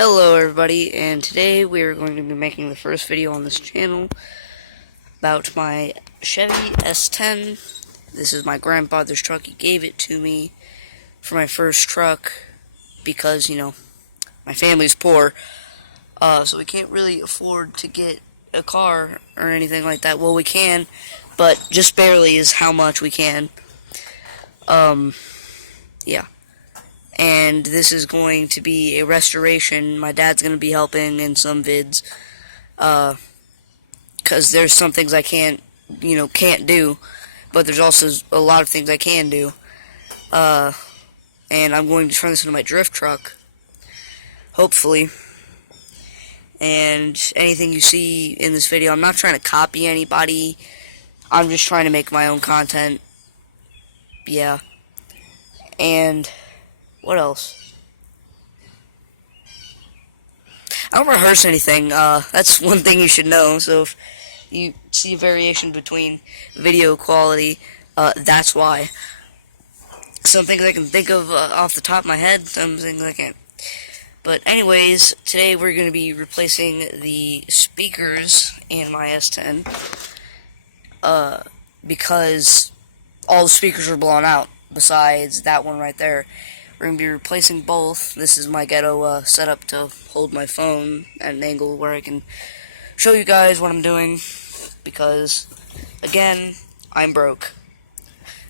Hello everybody, and today we are going to be making the first video on this channel about my Chevy S10. This is my grandfather's truck. He gave it to me for my first truck because, my family's poor, so we can't really afford to get a car or anything like that. Well, we can, but just barely is how much we can. Yeah. And this is going to be a restoration. My dad's going to be helping in some vids, because there's some things I can't do, but there's also a lot of things I can do, and I'm going to turn this into my drift truck, hopefully. And anything you see in this video, I'm not trying to copy anybody, I'm just trying to make my own content. Yeah. And what else? I don't rehearse anything. That's one thing you should know. So if you see a variation between video quality, that's why. Some things I can think of off the top of my head, some things I can't. But anyways, today we're going to be replacing the speakers in my S10, because all the speakers are blown out, besides that one right there. We're going to be replacing both. This is my ghetto setup to hold my phone at an angle where I can show you guys what I'm doing, because, again, I'm broke.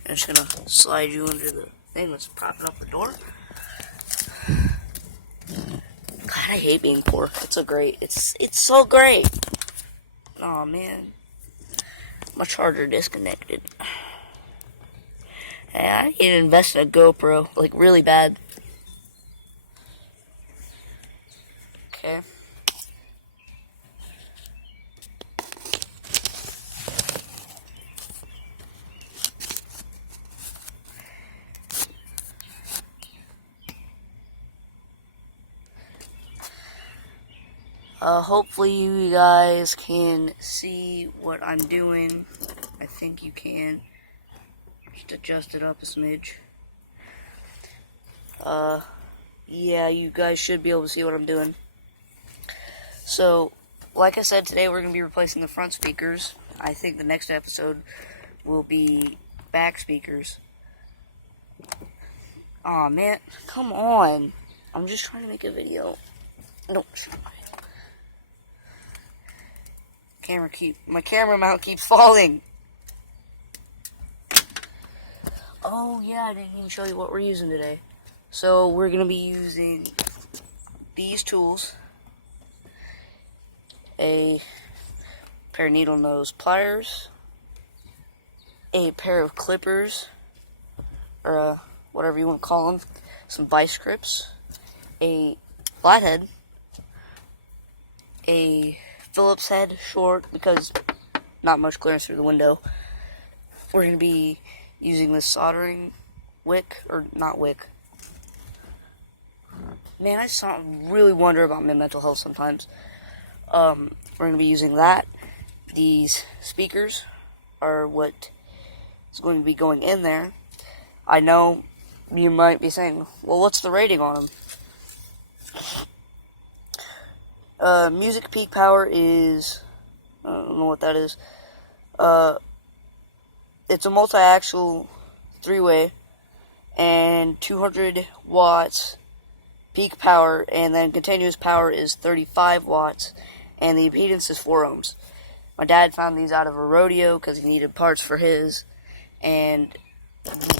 I'm just going to slide you under the thing that's propping up the door. God, I hate being poor. It's so great. It's so great. Aw, man. My charger disconnected. Hey, I need to invest in a GoPro, like, really bad. Okay. Hopefully you guys can see what I'm doing. I think you can. Just adjust it up a smidge. Yeah, you guys should be able to see what I'm doing. So, like I said, today we're going to be replacing the front speakers. I think the next episode will be back speakers. Aw, man, come on. I'm just trying to make a video. No, my camera mount keeps falling. Oh yeah, I didn't even show you what we're using today. So we're going to be using these tools, a pair of needle nose pliers, a pair of clippers, or whatever you want to call them, some vice grips, a flathead, a Phillips head, short, because not much clearance through the window. We're going to be using this soldering wick, or not wick. Man, I just really wonder about my mental health sometimes. We're going to be using that. These speakers are what is going to be going in there. I know you might be saying, well, what's the rating on them? Music peak power is, I don't know what that is. It's a multi-axle 3-way and 200 watts peak power, and then continuous power is 35 watts, and the impedance is 4 ohms. My dad found these out of a rodeo because he needed parts for his, and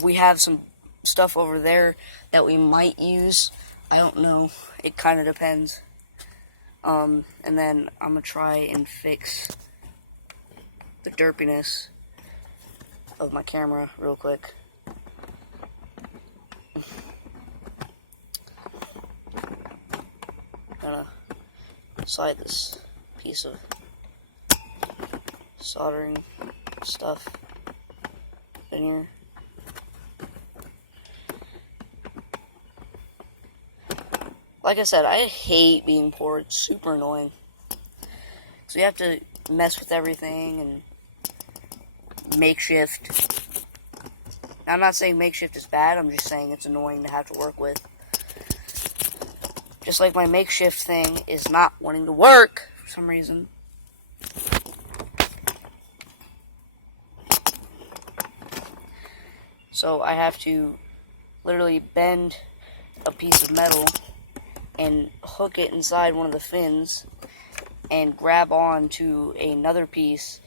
we have some stuff over there that we might use. I don't know. It kind of depends. And then I'm going to try and fix the derpiness of my camera real quick. Gonna slide this piece of soldering stuff in here. Like I said, I hate being poor. It's super annoying. So you have to mess with everything and makeshift. I'm not saying makeshift is bad, I'm just saying it's annoying to have to work with. Just like my makeshift thing is not wanting to work for some reason. So I have to literally bend a piece of metal and hook it inside one of the fins and grab on to another piece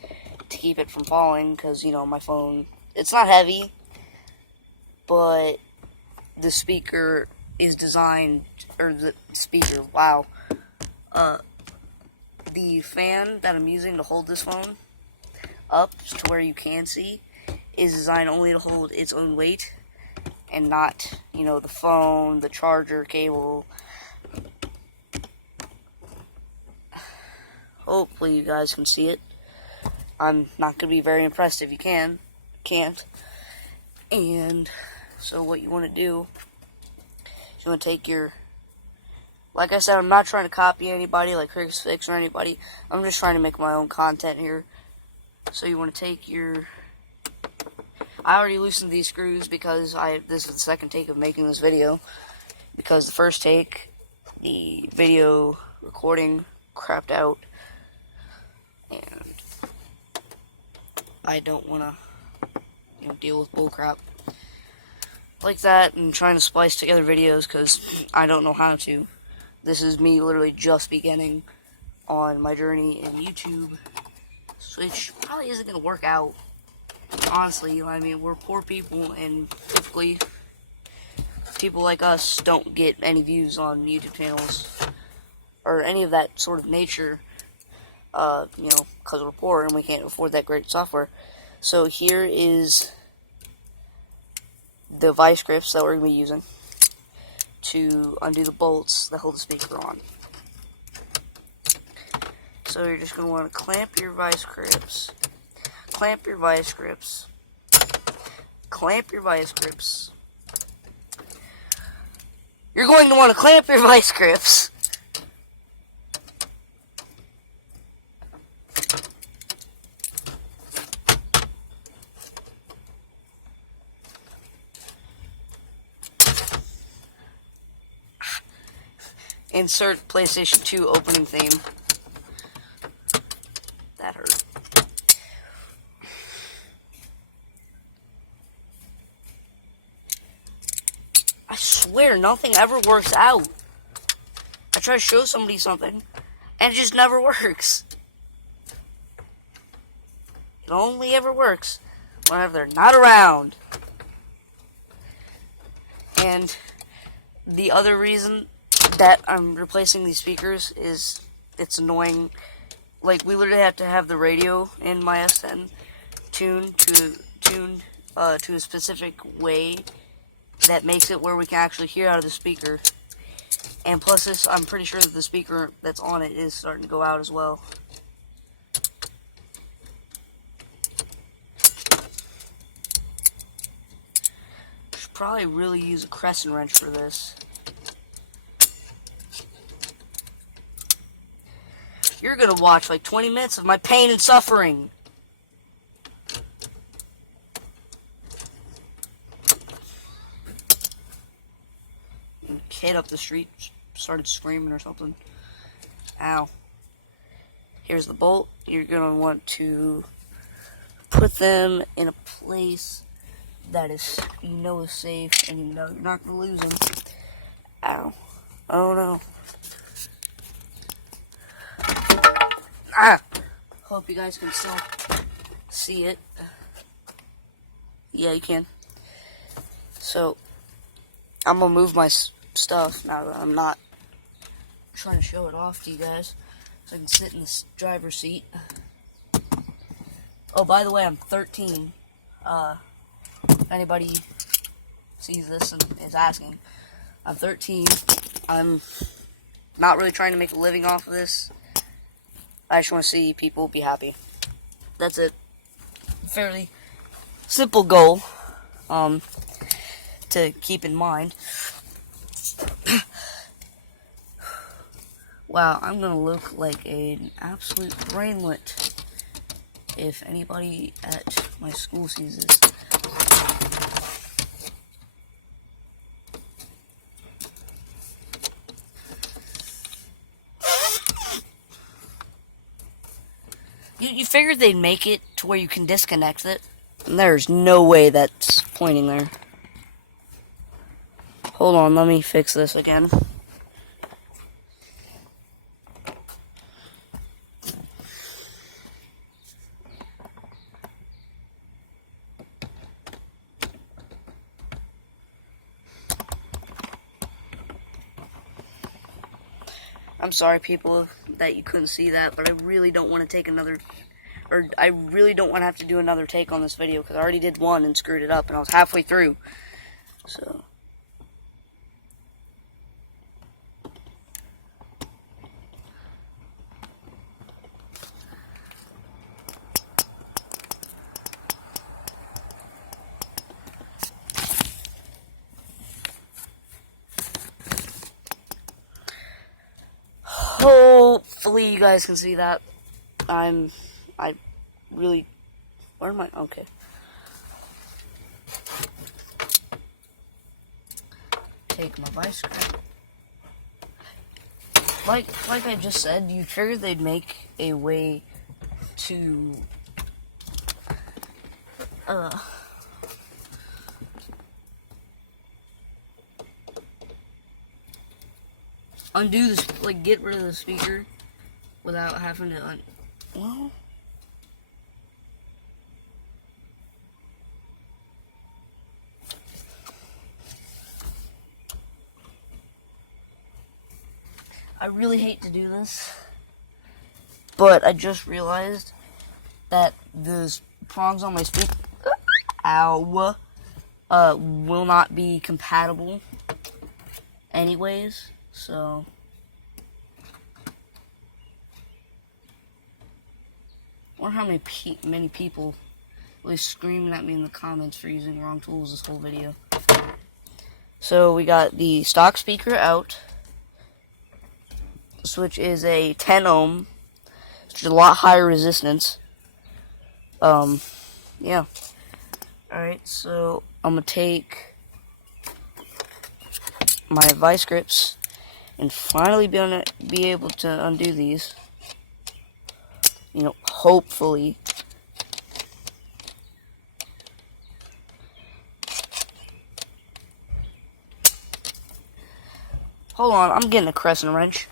to keep it from falling, because, you know, my phone, it's not heavy, but the speaker is designed, or the speaker, wow, the fan that I'm using to hold this phone up to where you can see is designed only to hold its own weight and not, you know, the phone, the charger, cable. Hopefully you guys can see it. I'm not going to be very impressed if you can't. And so what you want to do is you want to take your, like I said, I'm not trying to copy anybody like Chris Fix or anybody. I'm just trying to make my own content here. So you want to take your, I already loosened these screws because this is the second take of making this video, because the first take, the video recording crapped out, and I don't want to, you know, deal with bullcrap like that and trying to splice together videos, because I don't know how to. This is me literally just beginning on my journey in YouTube, which probably isn't going to work out. Honestly, I mean, we're poor people, and typically people like us don't get any views on YouTube channels or any of that sort of nature, you know, because we're poor and we can't afford that great software. So here is the vice grips that we're going to be using to undo the bolts that hold the speaker on. So you're just going to want to clamp your vice grips. Clamp your vice grips. Clamp your vice grips. You're going to want to clamp your vice grips. Insert PlayStation 2 opening theme. That hurt. I swear, nothing ever works out. I try to show somebody something, and it just never works. It only ever works whenever they're not around. And the other reason that I'm replacing these speakers is it's annoying. Like, we literally have to have the radio in my S10 tuned to a specific way that makes it where we can actually hear out of the speaker. And plus this, I'm pretty sure that the speaker that's on it is starting to go out as well. Should probably really use a crescent wrench for this. You're gonna watch like 20 minutes of my pain and suffering. Kid up the street started screaming or something. Ow. Here's the bolt. You're going to want to put them in a place that is, you know, is safe, and you know you're not going to lose them. Ow. Oh no. Ah! Hope you guys can still see it. Yeah, you can. So, I'm going to move my stuff now that I'm not trying to show it off to you guys, so I can sit in the driver's seat. Oh, by the way, I'm 13. If anybody sees this and is asking, I'm 13. I'm not really trying to make a living off of this. I just want to see people be happy. That's it. Fairly simple goal to keep in mind. Wow, I'm gonna look like an absolute brainlet if anybody at my school sees this. You figured they'd make it to where you can disconnect it. And there's no way that's pointing there. Hold on, let me fix this again. I'm sorry, people, that you couldn't see that, but I really don't want to take another, or I really don't want to have to do another take on this video, because I already did one and screwed it up, and I was halfway through, so. Hopefully you guys can see that. I really, where am I? Okay. Take my vice grip. Like I just said, you figured they'd make a way to, undo this, like, get rid of the speaker without having to well, I really hate to do this, but I just realized that the prongs on my speaker, will not be compatible anyways, so. I wonder how many people will be screaming at me in the comments for using wrong tools this whole video. So we got the stock speaker out, which is a 10 ohm, which is a lot higher resistance. Yeah. Alright, so I'm gonna take my vice grips and finally be able to undo these. You know, hopefully. Hold on, I'm getting a crescent wrench.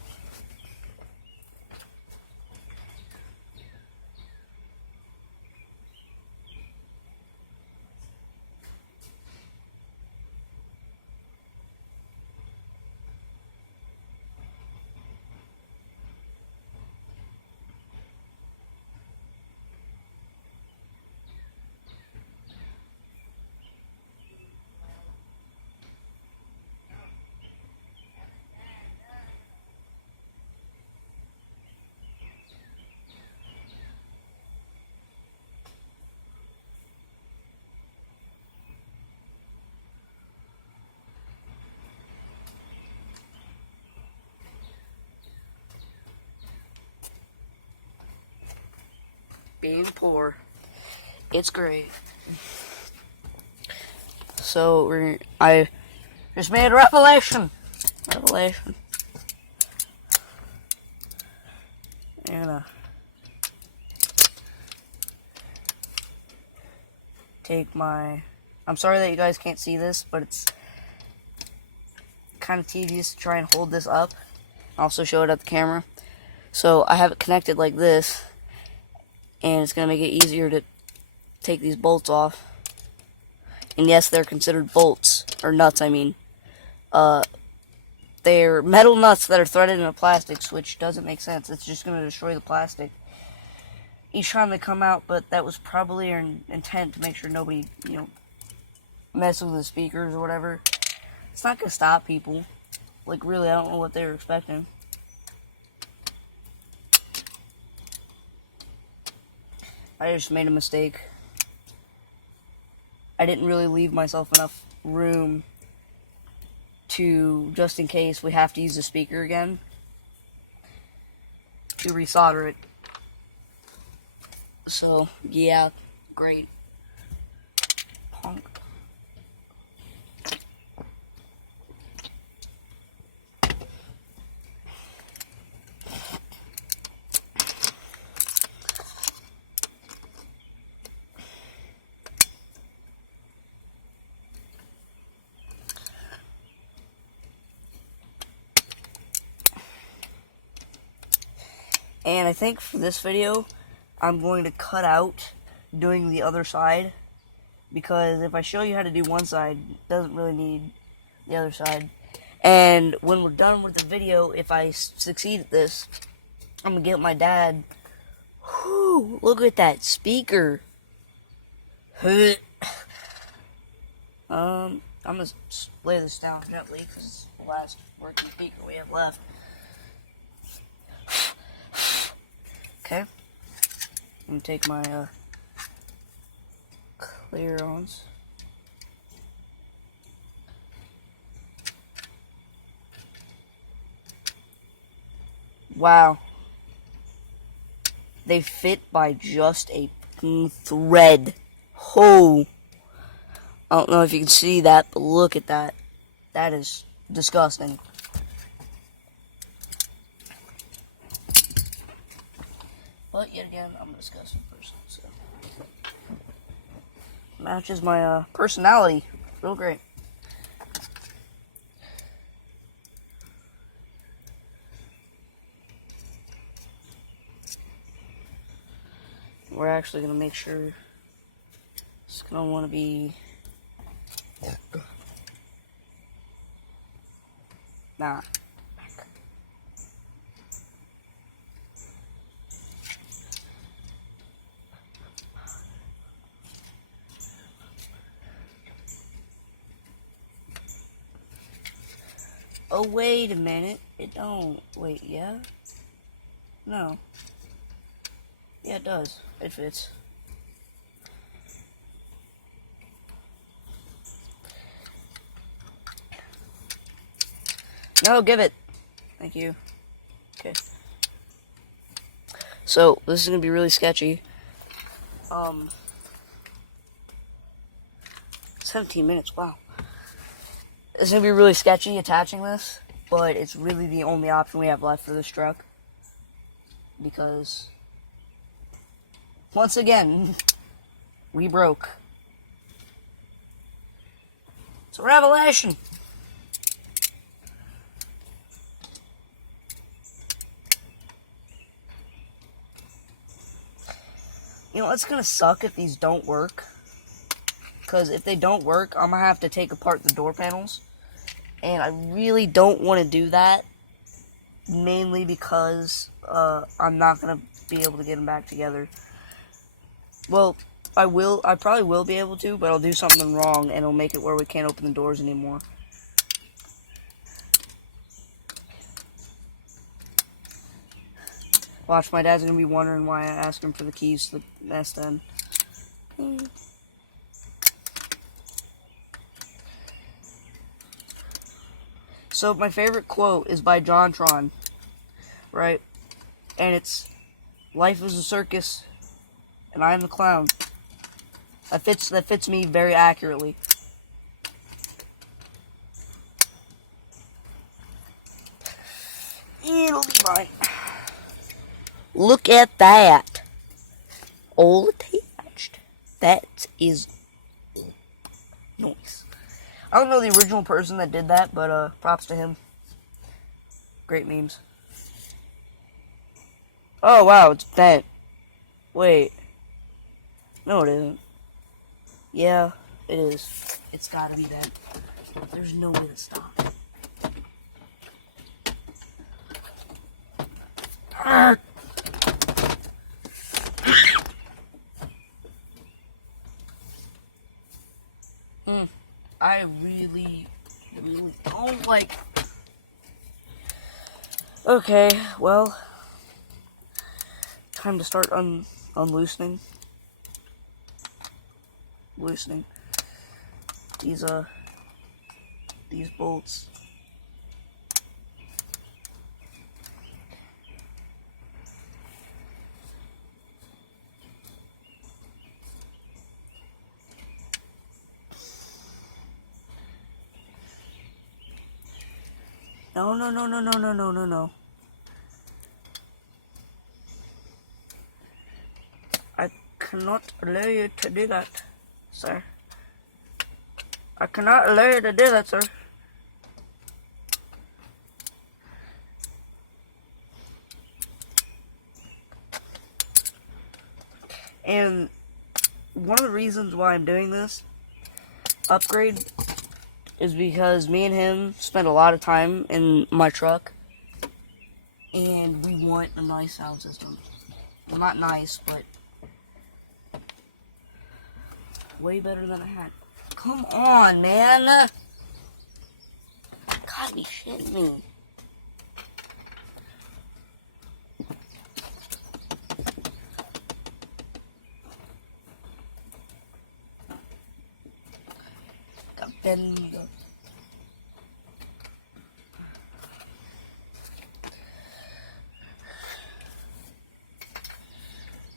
Being poor, it's great. So I just made a revelation. I'm gonna take my. I'm sorry that you guys can't see this, but it's kind of tedious to try and hold this up. Also show it at the camera. So I have it connected like this. And it's going to make it easier to take these bolts off. And yes, they're considered bolts, or nuts, I mean. They're metal nuts that are threaded into plastics, which doesn't make sense. It's just going to destroy the plastic each time they come out, but that was probably our intent to make sure nobody, you know, messes with the speakers or whatever. It's not going to stop people. Like, really, I don't know what they were expecting. I just made a mistake. I didn't really leave myself enough room to, just in case we have to use the speaker again, to resolder it. So, yeah, great. Punk. And I think for this video, I'm going to cut out doing the other side, because if I show you how to do one side, it doesn't really need the other side. And when we're done with the video, if I succeed at this, I'm going to get my dad. Whew, look at that speaker. I'm going to lay this down gently, because it's the last working speaker we have left. Okay. I'm going to take my clear-ons. Wow. They fit by just a thread. Oh. I don't know if you can see that, but look at that. That is disgusting. But yet again, I'm a disgusting person, so. Matches my personality. Real great. We're actually going to make sure it's going to want to be... Nah. Oh, wait a minute. It don't. Wait, yeah? No. Yeah, it does. It fits. No, give it. Thank you. Okay. So, this is going to be really sketchy. 17 minutes, wow. It's going to be really sketchy attaching this, but it's really the only option we have left for this truck. Because, once again, we broke. It's a revelation. You know, it's going to suck if these don't work. Because if they don't work, I'm going to have to take apart the door panels. And I really don't want to do that. Mainly because I'm not going to be able to get them back together. Well, I probably will be able to, but I'll do something wrong and it'll make it where we can't open the doors anymore. Watch, my dad's going to be wondering why I asked him for the keys to the S10. So, my favorite quote is by JonTron, right? And it's, "Life is a circus, and I am the clown." That fits me very accurately. It'll be fine. Look at that. All attached. That is nice. I don't know the original person that did that, but props to him. Great memes. Oh wow, it's bent. Wait. No, it isn't. Yeah, it is. It's gotta be bent. There's no way to stop. I really don't like... Okay, well, time to start loosening these bolts. No. I cannot allow you to do that, sir. I cannot allow you to do that, sir. And one of the reasons why I'm doing this upgrade is because me and him spend a lot of time in my truck, and we want a nice sound system. Well, not nice, but way better than I had. Come on, man! Gotta be shitting me. Got bend.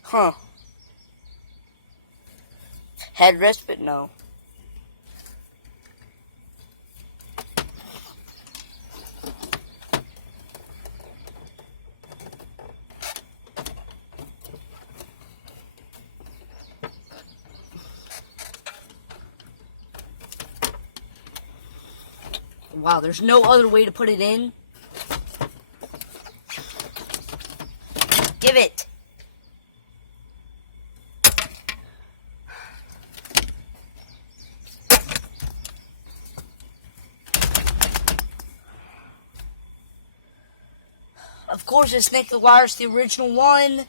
Huh. Headrest, but no. Wow, there's no other way to put it in. Give it. Of course, it's Nick the Wire's the original one.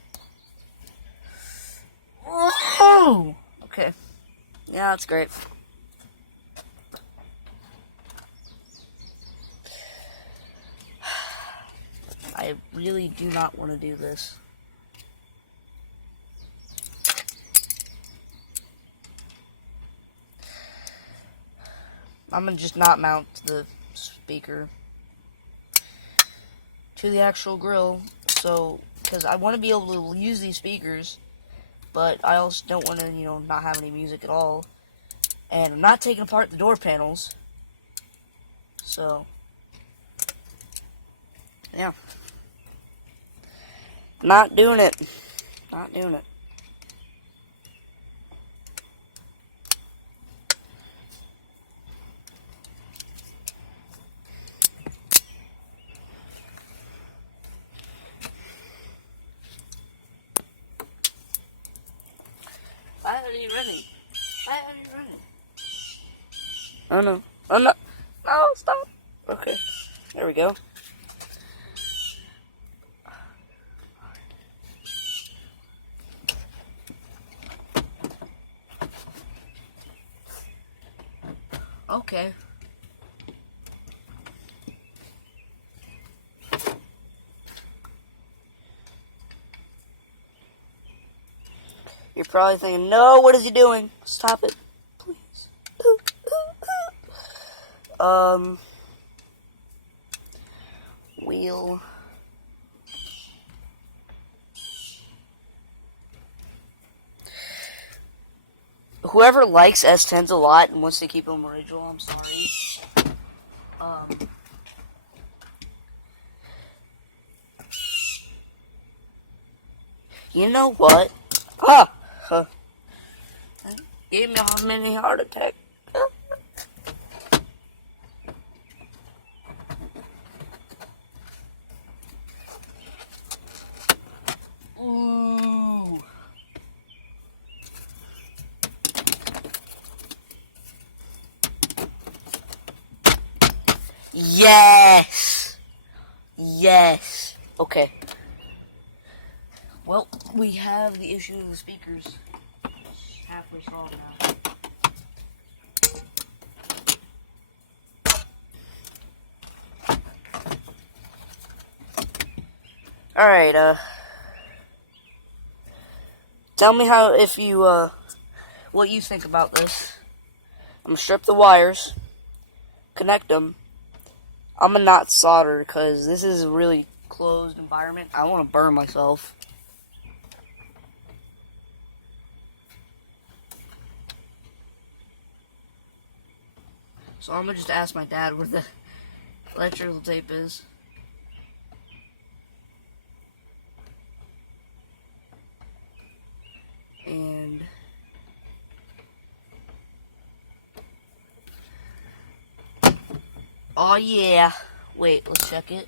Oh! Okay. Yeah, that's great. I really do not want to do this. I'm gonna just not mount the speaker to the actual grill, so, because I want to be able to use these speakers, but I also don't want to, not have any music at all. And I'm not taking apart the door panels, so, yeah. Not doing it. Not doing it. Why are you running? Why are you running? Oh no. Oh no. No, stop. Okay. There we go. Okay. You're probably thinking, no, what is he doing? Stop it, please. Wheel. Whoever likes S10s a lot and wants to keep them original, I'm sorry. You know what? Gave me a mini heart attack. Ooh. Yes. Yes. Okay. Well, we have the issue of the speakers halfway solved now. Alright, tell me what you think about this. I'm gonna strip the wires, connect them. I'm gonna not solder because this is a really closed environment. I don't want to burn myself. So I'm gonna just ask my dad where the electrical tape is. And oh yeah. Wait, let's check it.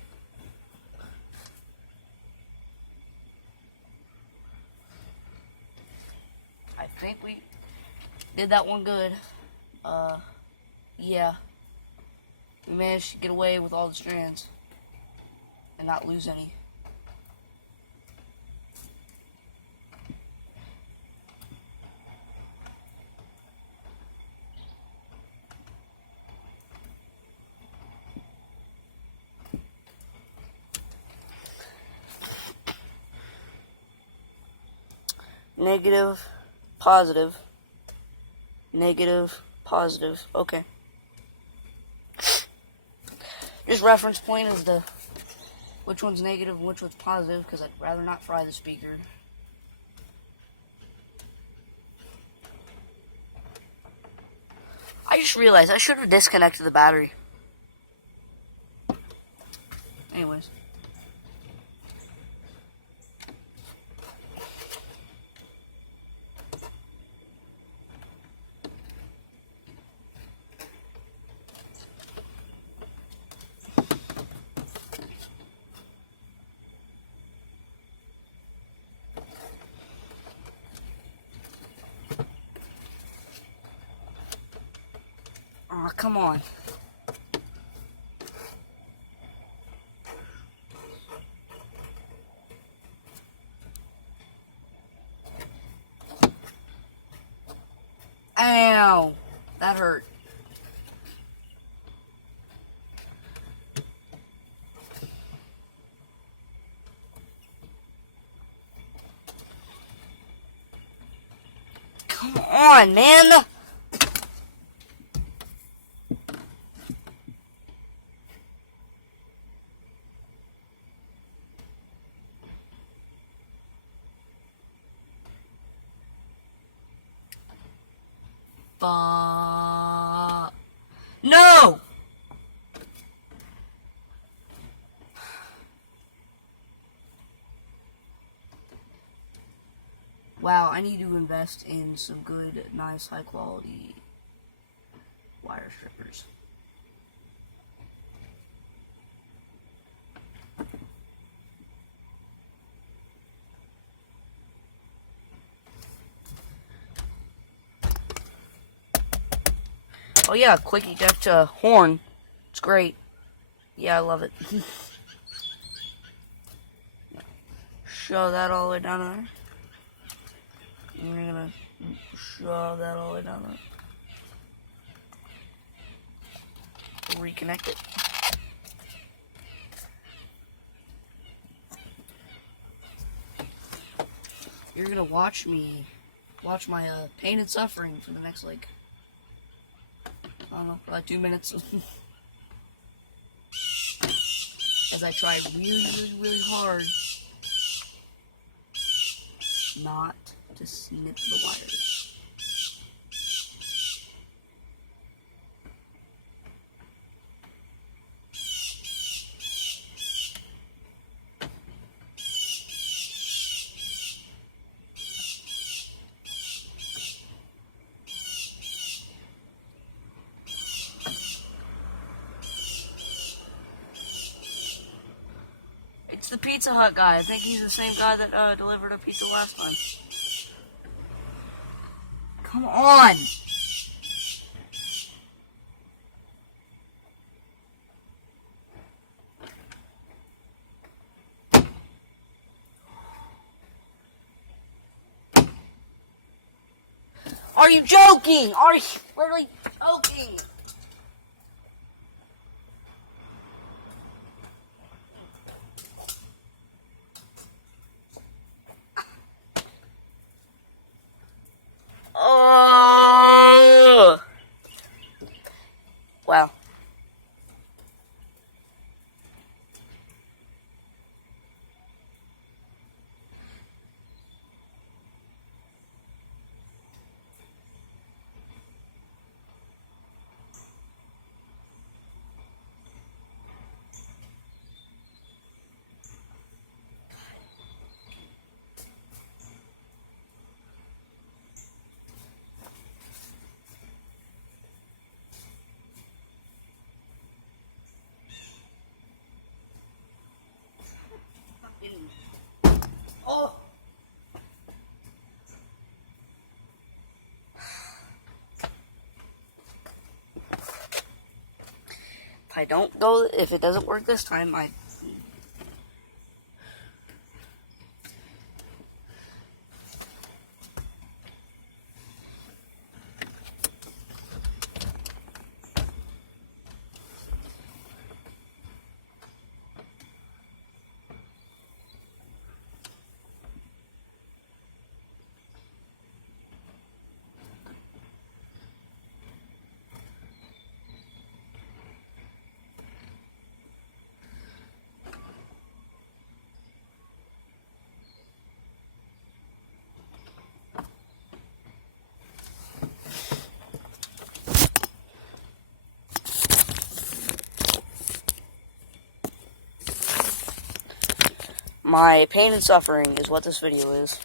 think we did that one good. Yeah. We managed to get away with all the strands and not lose any. Negative, positive, negative, positive. Okay. Just reference point as to which one's negative and which one's positive, because I'd rather not fry the speaker. I just realized I should have disconnected the battery. Anyways. Aw, come on. Ow! That hurt. Come on, man! No! Wow, I need to invest in some good, nice, high quality wire strippers. Oh yeah, quick eject horn. It's great. Yeah, I love it. Shove that all the way down there. And we're gonna shove that all the way down there. Reconnect it. You're gonna watch my pain and suffering for the next, like, I don't know, about 2 minutes. As I try really, really, really hard not to snip the wires. It's the Pizza Hut guy. I think he's the same guy that delivered a pizza last time. Come on! Are you joking? Are you literally joking? Wow. Oh. if it doesn't work this time, my pain and suffering is what this video is.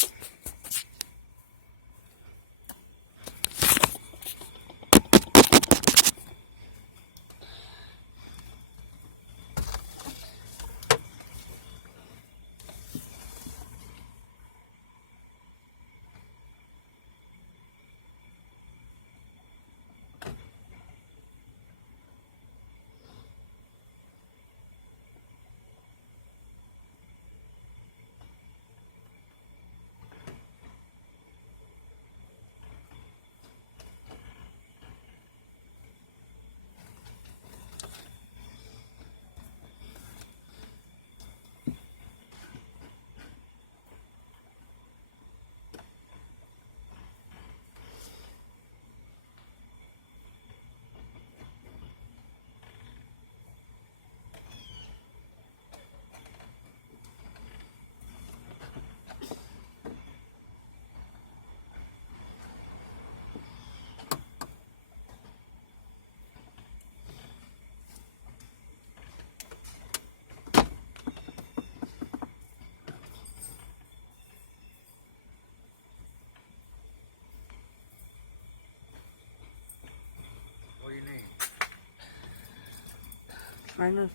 Trying to.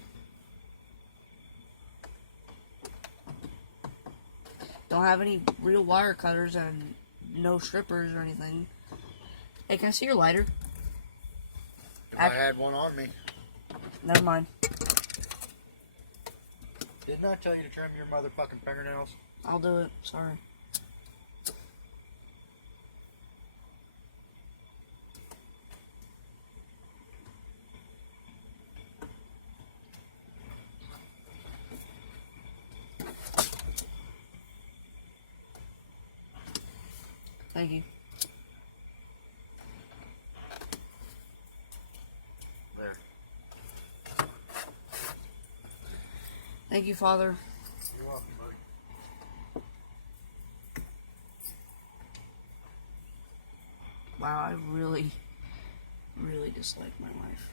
Don't have any real wire cutters and no strippers or anything. Hey, can I see your lighter? If I had one on me. Never mind. Didn't I tell you to trim your motherfucking fingernails? I'll do it. Sorry. Thank you. There. Thank you, Father. You're welcome, buddy. Wow, I really, really dislike my life.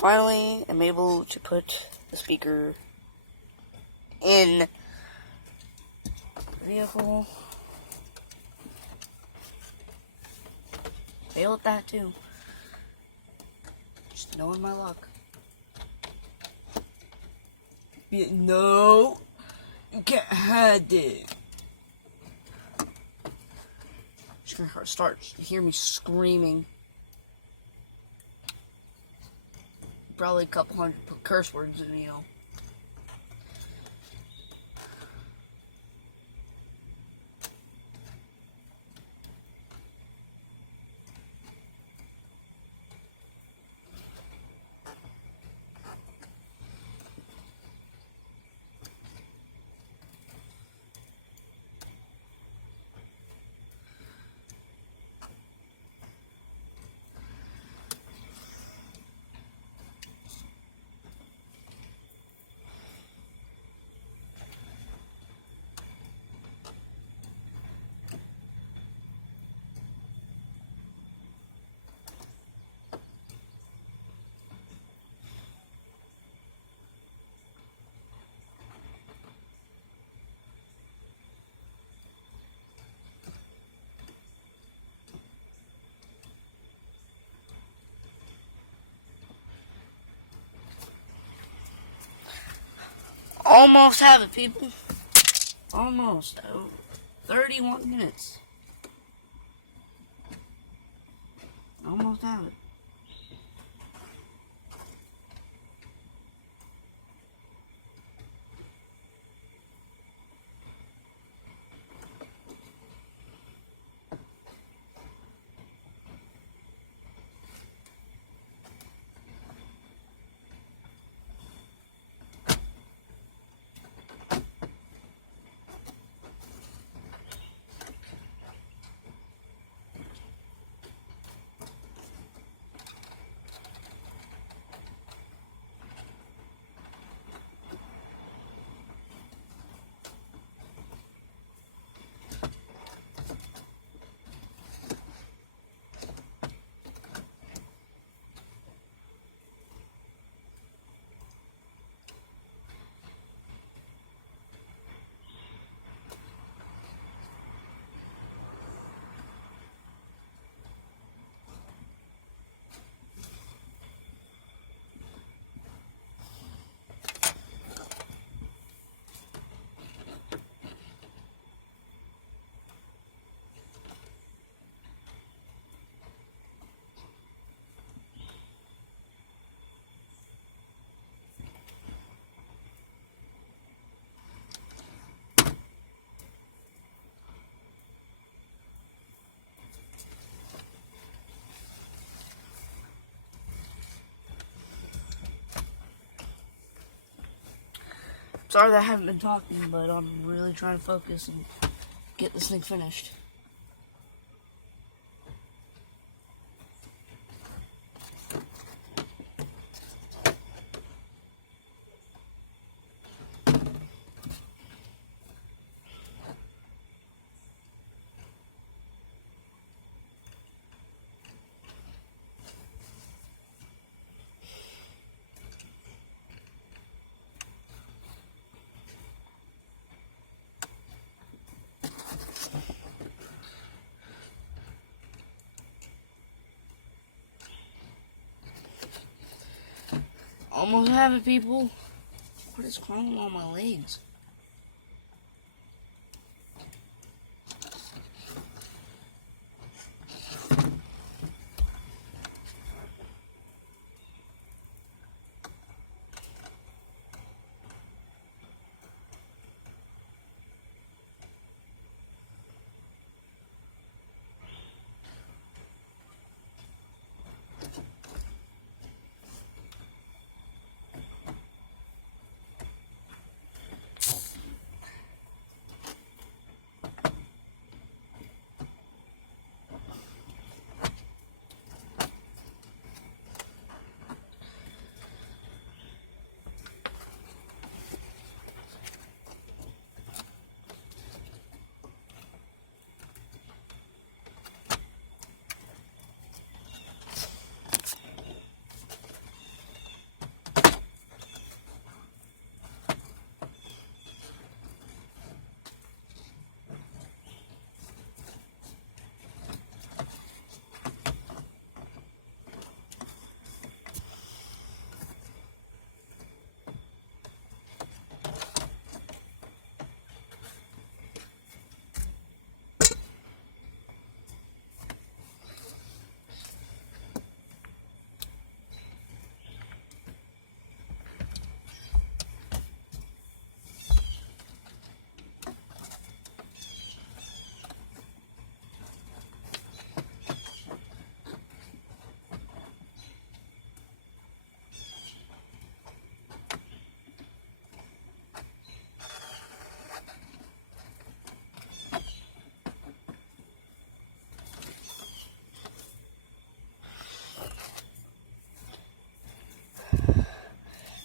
Finally, I'm able to put the speaker in the vehicle. Fail at that too. Just knowing my luck. Yeah, no, you can't have it. Just gonna start. You hear me screaming. Probably a couple hundred curse words, you know. Almost have it, people. Almost. 31 minutes. Almost have it. Sorry that I haven't been talking, but I'm really trying to focus and get this thing finished. Almost have it, people. What is crawling on my legs?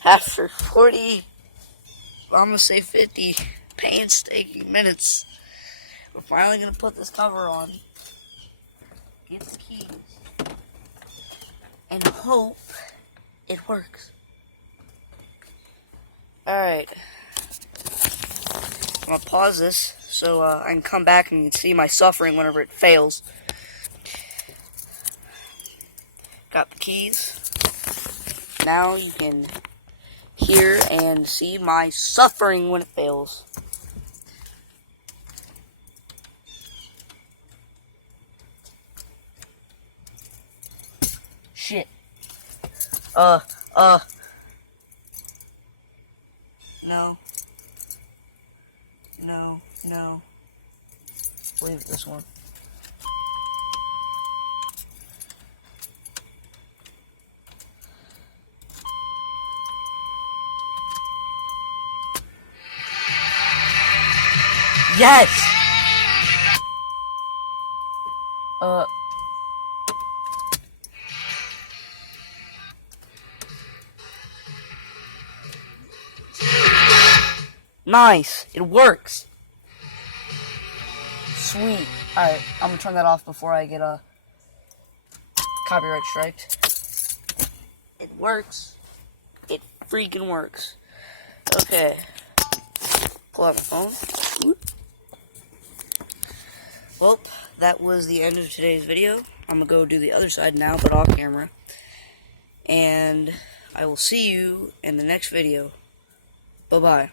After 40, I'm gonna say 50 painstaking minutes, we're finally gonna put this cover on, get the keys, and hope it works. Alright, I'm gonna pause this so I can come back and you can see my suffering whenever it fails. Got the keys. Now you can here and see my suffering when it fails. Shit. No. No, no. Leave this one. Yes! Nice! It works! Sweet. Alright, I'm gonna turn that off before I get a copyright strike. It works. It freaking works. Okay. Pull out my phone. Whoop. Well, that was the end of today's video. I'm gonna go do the other side now, but off camera. And I will see you in the next video. Bye-bye.